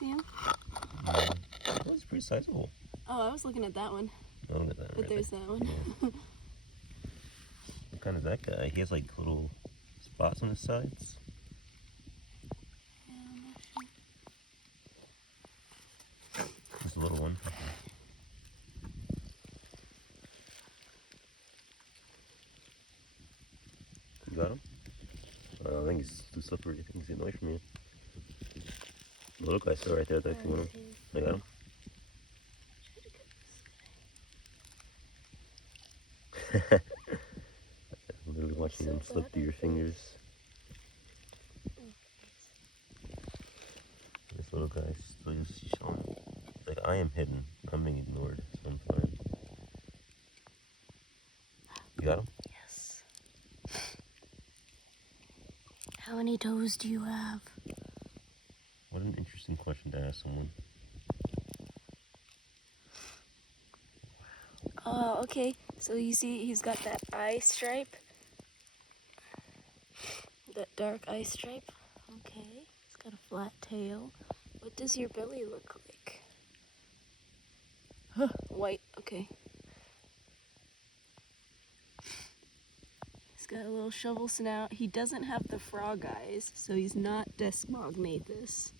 see him? That's pretty sizable. Oh, I was looking at that one. Oh, look at that. But there's that one. Yeah. What kind is that guy? He has like little spots on his sides. Yeah, I'm not sure. Just a little one. You got him? I think he's too slippery. I think he's getting away from you. The little guy's still right there. That's actually one of them. I got him. Literally watching him slip through your fingers. This little guy's still just showing. Like, I am hidden. I'm being ignored, so I'm fine. You got him? Yes. How many toes do you have? What an interesting question to ask someone. Oh, okay. So you see he's got that eye stripe. That dark eye stripe. Okay. He's got a flat tail. What does your belly look like? Huh. White. Okay. He's got a little shovel snout. He doesn't have the frog eyes, so he's not Desmognathus.